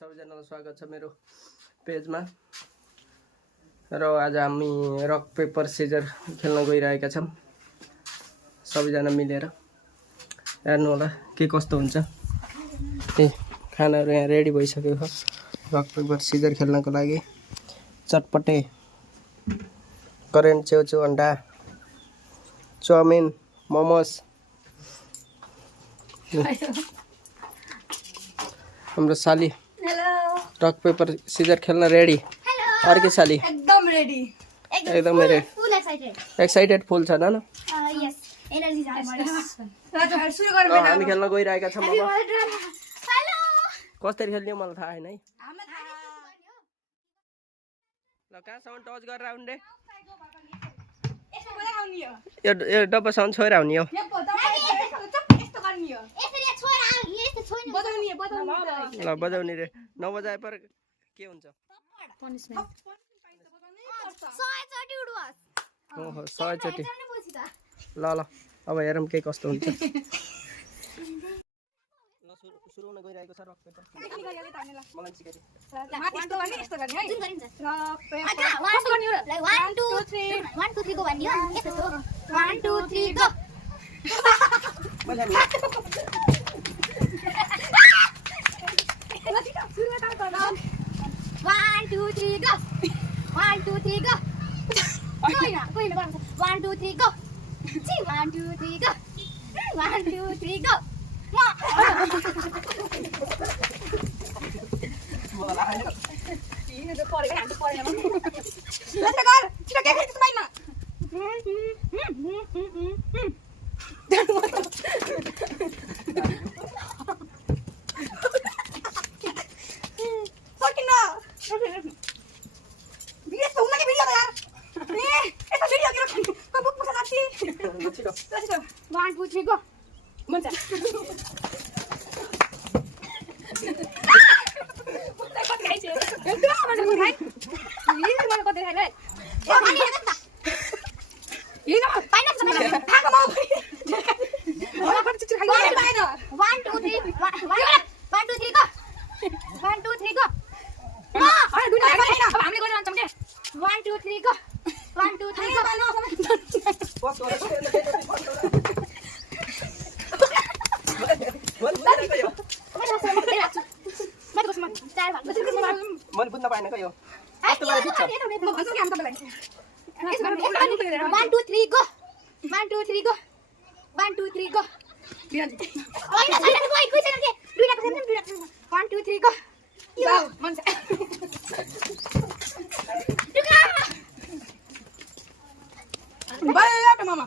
सबैजनालाई स्वागत छ मेरो पेजमा। र आज हामी रक पेपर सिजर खेल्न गइरहेका छौँ सबैजना मिलेर। हेर्नु होला के कस्तो हुन्छ। खानाहरू यहाँ रेडी भइसक्यो छ रक पेपर सिजर खेल्नको लागि। चटपटे करेन्ट च्याउचु अन्डा चाउमिन मोमोस। हाम्रो साली रक पेपर सिजर खेल्न रेडी। अर्कै साली एकदम रेडी, एकदम फुल एक्साइटेड फुल छ न। यस एनर्जी छ सुरु ल हामी खेल्न गइरहेका छौँ। हेलो कसरी खेल्ने मलाई थाहा छैन है। ल कहाँसम्म टच गरेर आउने यो डब्बासम्म छोएर आउने हो। ल बजाउने रे नबजाए पर के हुन्छ? ओहो 100 चोटि। ल ल अब हेरौँ के कस्तो हुन्छ। ल सुरु हुन गइरहेको छ रक पेपर। मलाई सिकाइदिनु। 1 2 3 गो भन्दियो। यस्तो छ 1 2 3 go. One, two, three, go! 1 2 3 go! 1 2 3 go! 1 2 3 go! 1 2 3 go! One, two, three, go! मैले बुझ्न पाएन यो। 1 2 3 go! 1 2 3 go! 1 2 3 go! 1 2 3 go! Mama.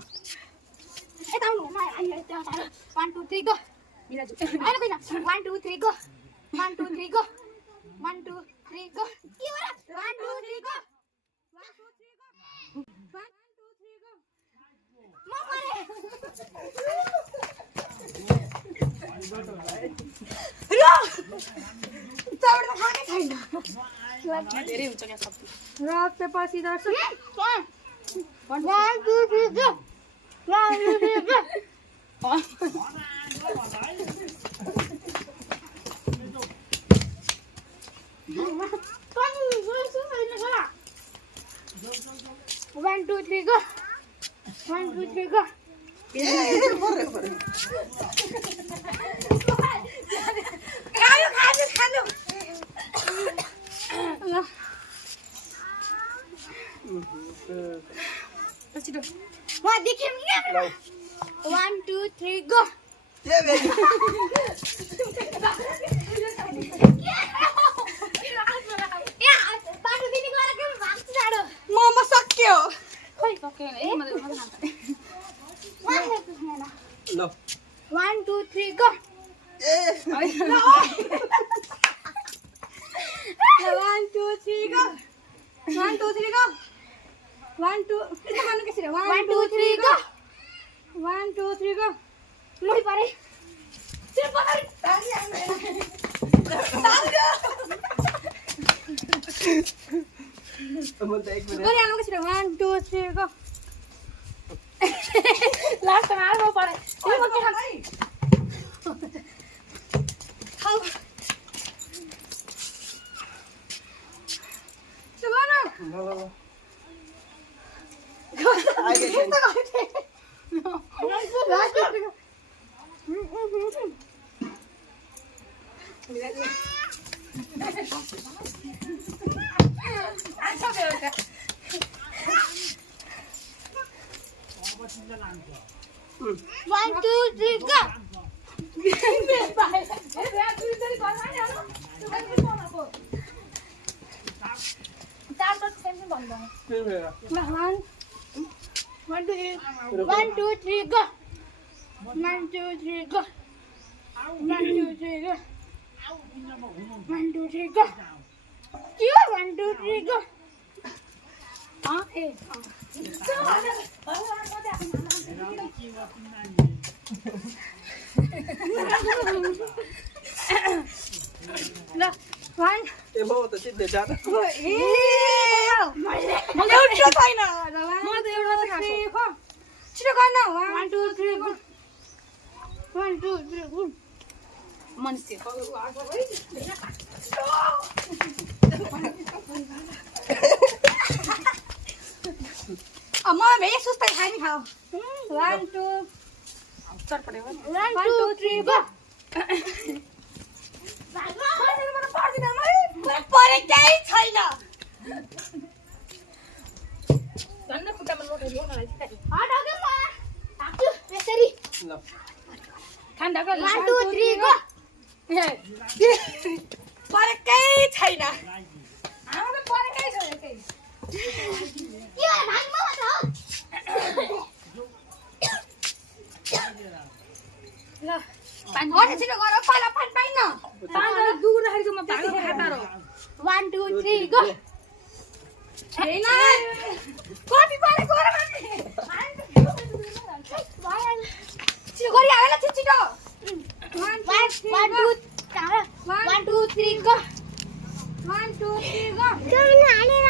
1 2 3 go! 1 2 3 go! 1 2 3 go! 1 2 3 go! 1 2 3 go! 1 2 3 go! 1 2 3 go! Mama! Rock paper scissors. 1 2 3 go! 1 2 3 go! One, two, three, go! 1 2 3 go! What became here? 1 2 3 go! Mama सक्यो। खोइ सक्यो नि मैले मलाई थाहा छैन। 1 2 3 go! 1 2 3 go! 1 2 3 go! 1 2 यस्तो गर्नु कसरी? 1 2 3 go! 1 2 3 go! मुडी परे। सिर परे। गरिहाल्नु कसरी? 1 2 3 go! लास्टमा आरो परे। खाऊ One, two, three, go. One, two, three, go. 1, 2, 3, go. 1, 2, 3, go. 1, 2, 3, go. 1, 2, 3, go. One. Em hô, tao xin để chát. मैले उठ्न छैन म त एउटा त खाएको छिटो गर्न 1 2 3 गो 1 2 3 गो मान्छे म भेज सुस्तै खाइ खाऊ 1 2 चटपटे 1 2 3 गो परे केही छैन धन्न खुट्टामा लोटेर हो मलाई चाहिँ हटाउनु म थाक्छु यसरी ल खान ढाक 1 2 3 गो परे केही छैन हाम्रो परे केही छैन केही के भागमा ल पानी हटे छिटो गर पाला पानी पाइन पानी दुगु राखेको म भागो खाता र 1 2 3 गो छैन कति पानी गर छिटो गरी आएला छिटो 1 2 3 गो 1 2 3 गो जमिन हालेर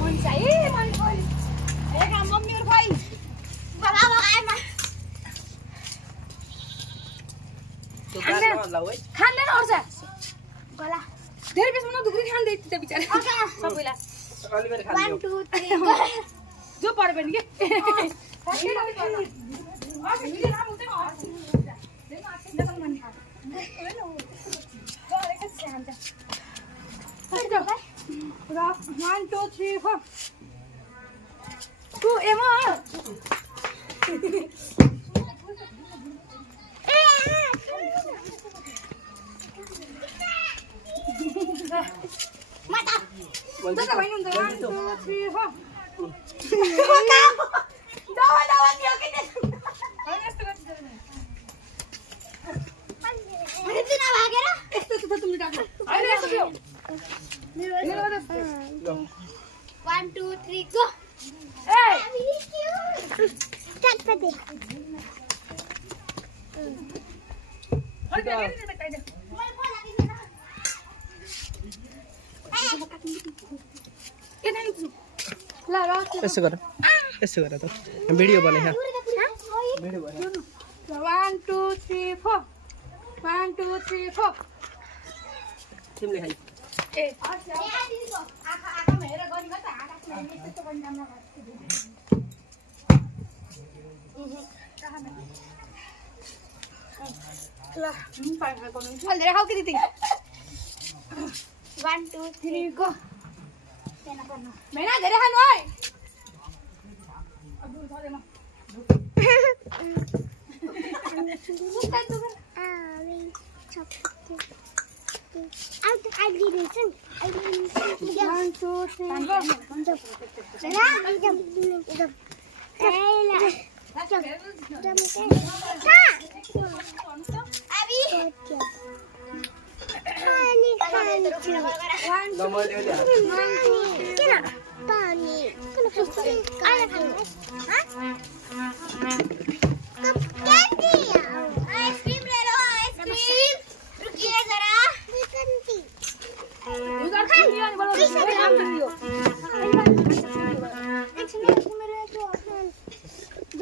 मन चाहिँ मन खोइ ए काम मम्मीहरु खोइ बाबा आमा खाँदैन अर्छ गला धेरै बेसमा नदुख्री खाँदै त्यो बिचारा सबैलाई अलि 1 2 3 जो पढ्यो भने के One, two, three, four. Two, Emma. Mata. Mata main untuk 1 2 3 4. Dawa dia ke ni. Mana tu nak bahagi lah? Itu tu minta aku. Ayo tu dia. 1 2 3 go. Hey. Cat pade. यसो गर त भिडियो बने यहाँ video बने 1 2 3 4 1 2 3 4 तिमीले खाइ ए दिदीको आँखा हेरेर गरिन्छ त आँखा त्यस्तो पनि राम्रो ल धेरै खाऊ कि दिदी 1 2 3 गो मेना धेरै खानु है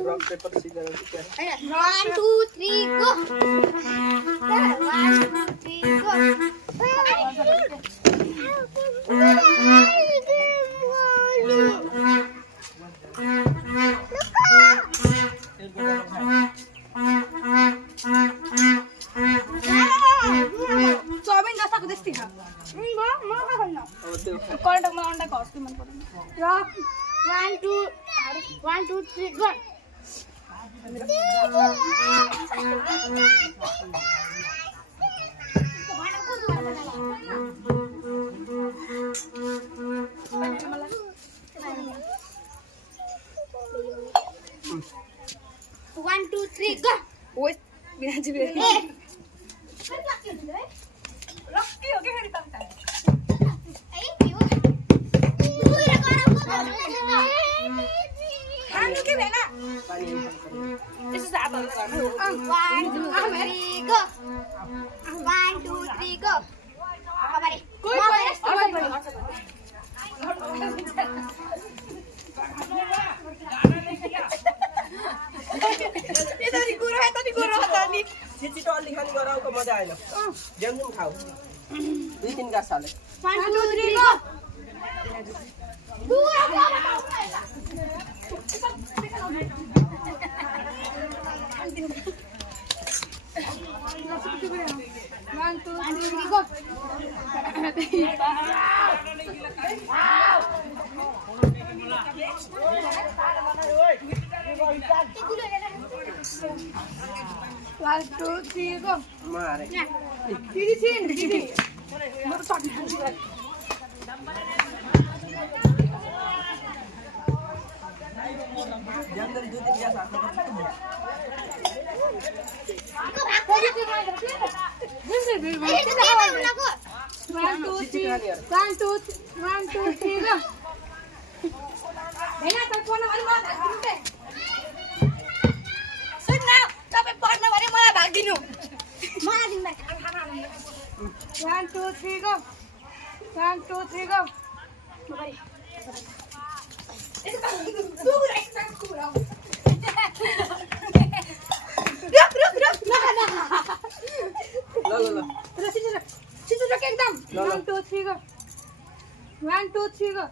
रॉक पेपर सीजर क्या है 1 2 3 गो 1 2 3 गो अस्ति खा म खान्न अब त्यो कर्नाटकमा अन्डाको हस्ती मन पर्दैन र 1 2 1 2 3 go One, two, three, go! Wait, binanti ba? Rocky, okay, hari tama tayo. Ano ka na? This is the apple. 1, 2, 3, go! 1, 2, 3, go! छिटो अलि खाने गराउको मजा आएन जेम जेम खाऊ 2-3 गाँस हाले 1, 2, 3, go! One, two, three, go! One, two, three, go! मारे Didi, Didi. म त सक्ने जेम जेम 2-3 गाँस हाल्नु One, two, three, one, two, three, go! Bhaiya, ta phone मा मलाई भाग दिनु सुन न, तपाईं पढ्न भने मलाई भाग दिनु। मलाई दिनु 1, 2, 3, go! 1, 2, 3, go! ल छिटो रोक एकदम 1, 2, 3, go! 1, 2, 3, go!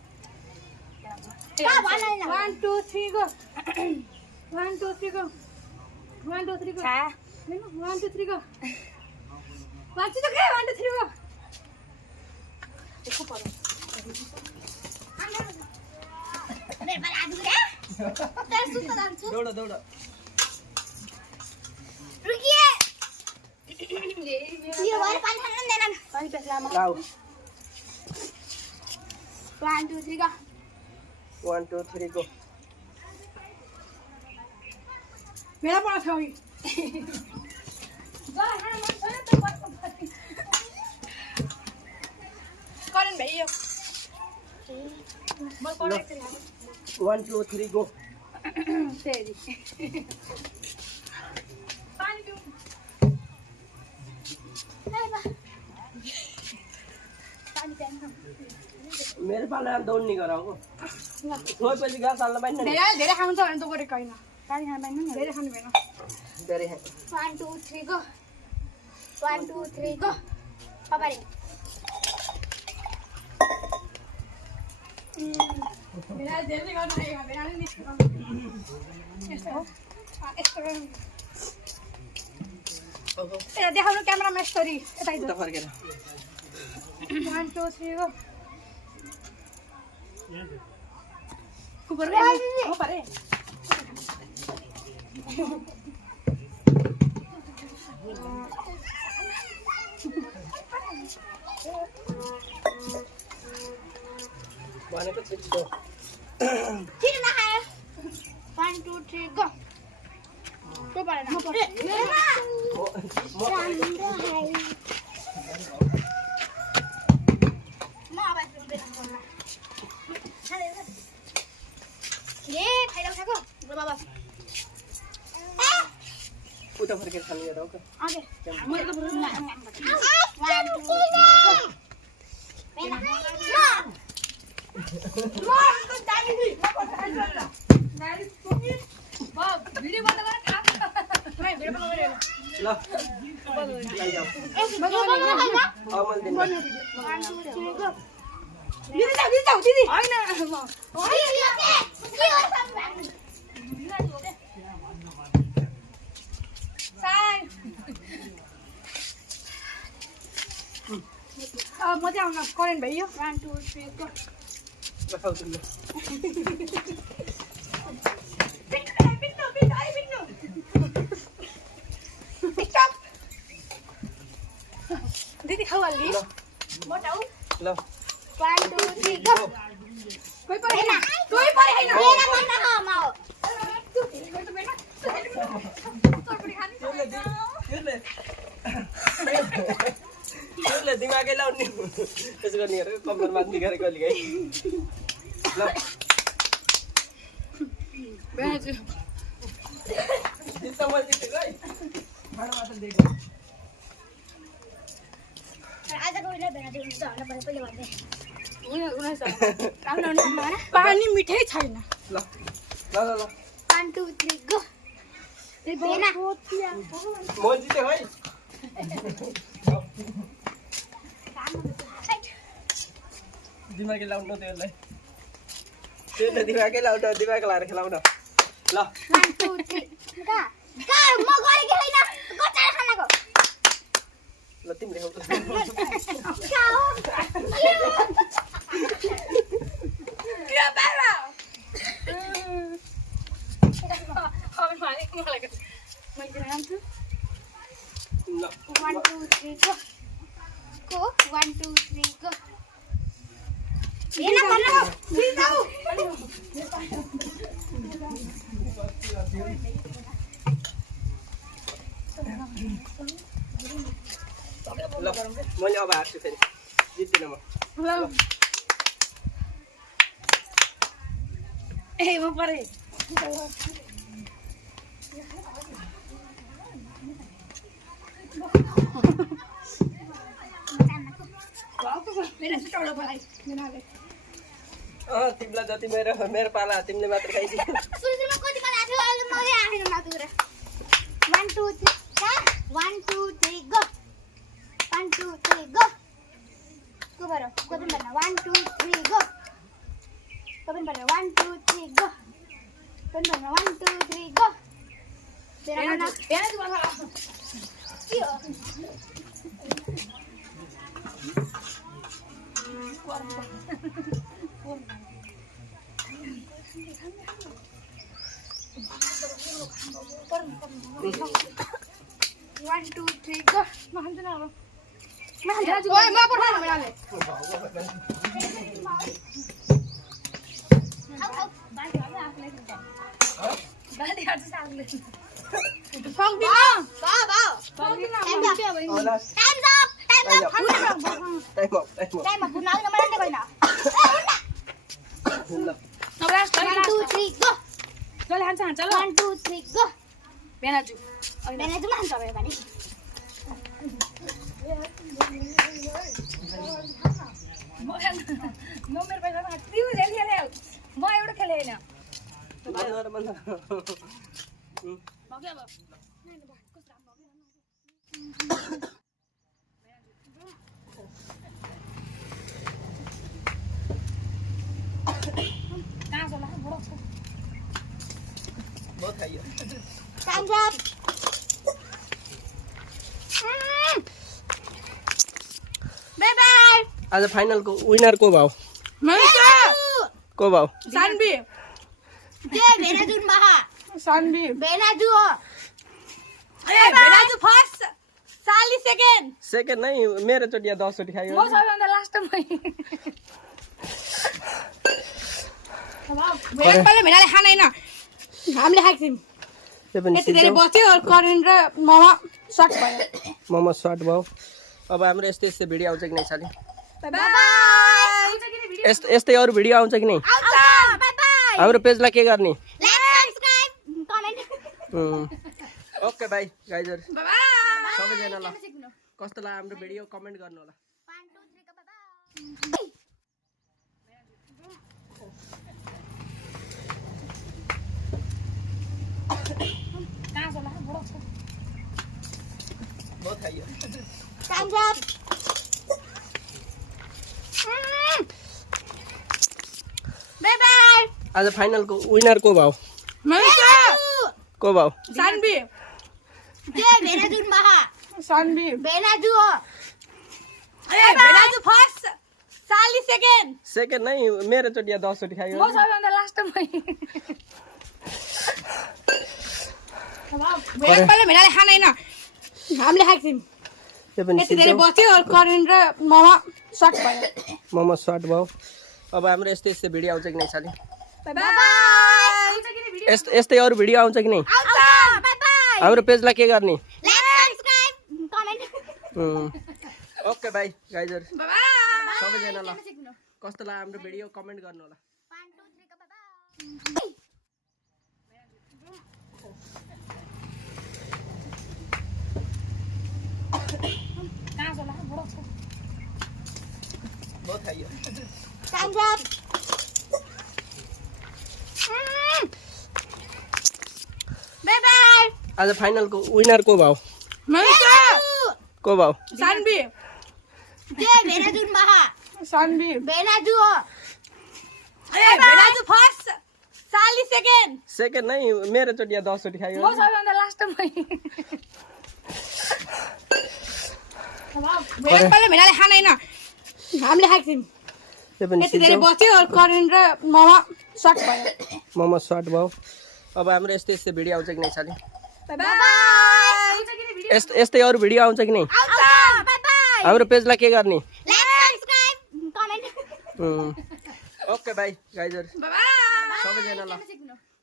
1, 2, 3, go! 1, 2, 3, go! 1, 2, 3, go! 1, 2, 3, go! 1, 2, 3, go! दौड दौड लाऊ 1, 2, 3, go! 1 2 3 गो मेरा पास है करेन भइयो। 1 2 3 गो तेरी मेरो पाला दौड नि गराउको थोपछि गाँस हाल्न पाइन्न नि धेरै खानु छ भने त गरेको होइन पानी खानु पाइन्न नि धेरै खानु भएन धेरै 1 2 3 go 1 2 3 go पापाले मेरा धेरै गर्नु आयो मेरा नि निस्क्यो यस्तो हो यस्तो गर्नु ए देखाउनु क्यामेरामा स्टोरी यता उता फर्केर 1 2 3 go कुकुर हो परे भनेको छिटो छिटो नखायो 1 2 3 go को परेन म परे उता फर्केर खाने गराउको ल लैजाऊ अब मैले दिनु म चाहिँ आउन करेन्ट भइयो 1 2 3 गो बताउ तिमीले दिदी खाऊ अलि मोटाउ ल 1 2 3 गो कोही परे हैन कोही परे हैन मेरा मन न हो माओ त्यसले दिमागै लाउने त्यसो गर्ने हेरेर कम्मर बाँध्ने गरेको अलि है ल बेनाजु जित्दा मैले जितेको है भाडा मात्र दिएको आजको विनर बेना दिनु त होला पहिले भन्दै पानी मिठै छैन ल ल ल ल 1 2 3 गो बेना मैले जितेँ है दिमागै लाउनु त्यसलाई त्यसले दिमागै लाउनु दिमाग लाएर खेलाउन ल 1 2 3 का म गरेको हैन गचार खानाको ल तिमीले खाऊ का हो के बाबा अब मलाई मलाई मैले खान्छु ल 1 2 3 गो 1 2 3 गो बेना खाना जिताऊ ल मैले अब हार्छु फेरि जित्दिनँ म ए म परे तिमीलाई जति मेरो पाला तिमीले मात्र खाइदियो सुजुमा कति पाला थियो अहिले मलाई आएन माथुरा 1 2 3 का 1 2 3 गो 1 2 3 गो को बरो कति भन्नु 1 2 3 गो कति भन्नु 1 2 3 गो कति भन्नु 1 2 3 गो तेरा खाना बेनाजु मलाई के हो One, two, three, go. नखान्छु न अब बेनाजु ओए म पठाउनु बेनाले बाली हार्छ सागले सक्दिन बा बा सक्दिन Time up. Time Time up. Punawi naman natin ko na. ल अब लास्ट 1 2 3 go. चल हान्छ हान्छ ल 1 2 3 go. बेनाजु Benazu man sabi pani. म मेरो पैसामा तिउ खेल खेले म एउटा खेले हैन म के अब कहाँ छ ला बडो छ बहुत खाइयो Time's up. Bye bye. आज फाइनलको विनर को भाउ को भाउ सानबी Ke Benazu maha. सानबी Benazu ho. ए बेनाजु फर्स्ट 40 सेकेन्ड सेकेन्ड नै मेरो चोटिया 10 चोटि खायो म सबैभन्दा लास्टमै पहिला भेडाले खाँदैन हामीले खाएको थियौँ त्यो पनि यति धेरै बस्यो करेन्ट र मोमो सर्ट भयो मोमो सर्ट भयो अब हाम्रो यस्तै यस्तै भिडियो आउँछ कि नै साली बाई बाई यस्तै अरू भिडियो आउँछ कि नै Bye bye. हाम्रो पेजलाई के गर्ने Like, subscribe, comment. Okay bye गाइजहरु बाई सबैजनालाई कस्तो लाग्यो हाम्रो भिडियो कमेन्ट गर्नु होला 1 2 3 go. Bye bye. कहाँ छ ला बडो छ बहुत खाइयो Time's up. Bye bye. आज फाइनलको विनर को भाउ को भाउ सानबी Ke Benazu maha. सानबी Benazu ho. भेनाजु फर्स्ट 40 सेकेन्ड सेकेन्ड नै मेरो चोटि 10 चोटि खायो म सबैभन्दा लास्टमै पहिला भेनाले खादैन हामीले खाएको थियौँ त्यो पनि यति धेरै बस्यो करेन्ट र मोमो सर्ट भयो मोमो सर्ट भयो अब हाम्रो यस्तै यस्तै भिडियो आउँछ कि नै साथी बाइ बाइ यस्तै अरू भिडियो आउँछ कि नै आउँछ बाइ बाइ हाम्रो पेजलाई के गर्ने like subscribe comment okay bye गाइजहरु बाइ बाइ सबैजना ल कस्तो लाग्यो हाम्रो भिडियो कमेन्ट गर्नु होला 1 2 3 बाइ बाइ कहाँ छ ला बडो छ बहुत खाइयो टाइम्स अप बाइ बाइ आज फाइनलको विनर को भाउ को भाउ सानबी के भेनाजु महा सानबी भेनाजु हो भेनाजु फर्स्ट 40 सेकेन्ड सेकेन्ड नै मेरो चोटि 10 चोटि खायो म सबैभन्दा लास्टमै पहिला भेनाले खादैन हामीले खाएको थियौँ त्यो पनि यति धेरै बस्यो करेन्ट र मोमो सर्ट भयो मोमो सर्ट भयो अब हाम्रो यस्तै यस्तै भिडियो आउँछ कि नै साथी बाइ बाइ यस्तै अरू भिडियो आउँछ कि नै आउँछ बाइ बाइ हाम्रो पेजलाई के गर्ने like subscribe comment okay bye गाइजहरु बाइ बाइ सबैजना ल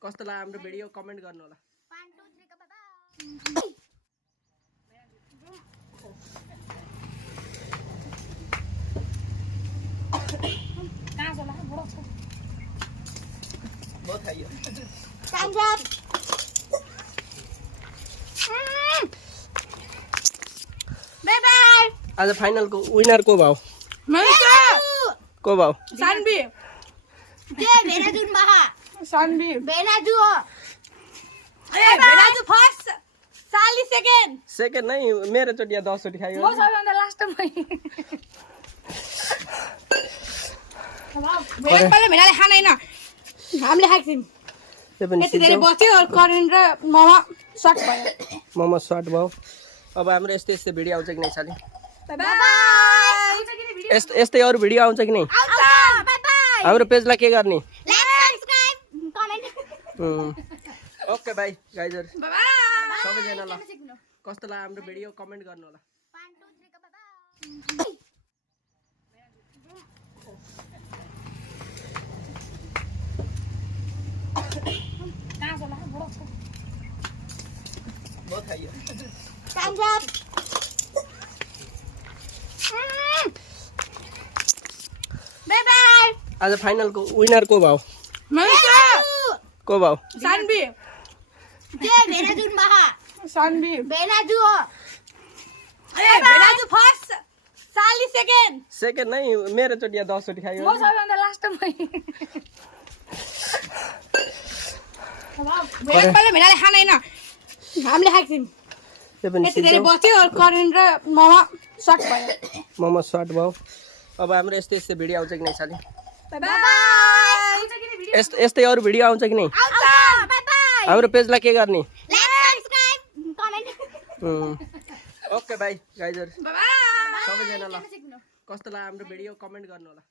कस्तो लाग्यो हाम्रो भिडियो कमेन्ट गर्नु होला 1 2 3 बाइ बाइ कहाँ छ ला बडो छ बहुत खाइयो टाइम्स अप बाइ बाइ आज फाइनलको विनर को भाउ को भाउ सानबी के भेनाजु महा सानबी भेनाजु हो भेनाजु फर्स्ट 40 सेकेन्ड सेकेन्ड नै मेरो चोटि 10 चोटि खायो म सबैभन्दा लास्टमै पहिला भेनाले खादैन हामीले खाएको थियौँ त्यो पनि यति धेरै बस्यो करेन्ट र मोमो सर्ट भयो मोमो सर्ट भयो अब हाम्रो यस्तै यस्तै भिडियो आउँछ कि नै साथी बाइ बाइ यस्तै अरू भिडियो आउँछ कि नै आउँछ बाइ बाइ हाम्रो पेजलाई के गर्ने like subscribe comment okay bye गाइजहरु बाइ बाइ सबैजना ल कस्तो लाग्यो हाम्रो भिडियो कमेन्ट गर्नु होला 1 2 3 बाइ बाइ कहाँ छ ला बडो छ बहुत खाइयो टाइम्स अप बाइ बाइ आज फाइनलको विनर को भाउ को भाउ सानबी के भेनाजु महा सानबी भेनाजु हो भेनाजु फर्स्ट 40 सेकेन्ड सेकेन्ड नै मेरो चोटि 10 चोटि खायो म सबैभन्दा लास्टमै पहिला भेनाले खादैन हामीले खाएको थियौँ त्यो पनि यति धेरै बस्यो करेन्ट र मोमो सर्ट भयो मोमो सर्ट भयो अब हाम्रो यस्तै यस्तै भिडियो आउँछ कि नै साथी बाइ बाइ यस्तै अरू भिडियो आउँछ कि नै आउँछ बाइ बाइ हाम्रो पेजलाई के गर्ने like subscribe comment okay bye गाइजहरु बाइ बाइ सबैजना ल कस्तो लाग्यो हाम्रो भिडियो कमेन्ट गर्नु होला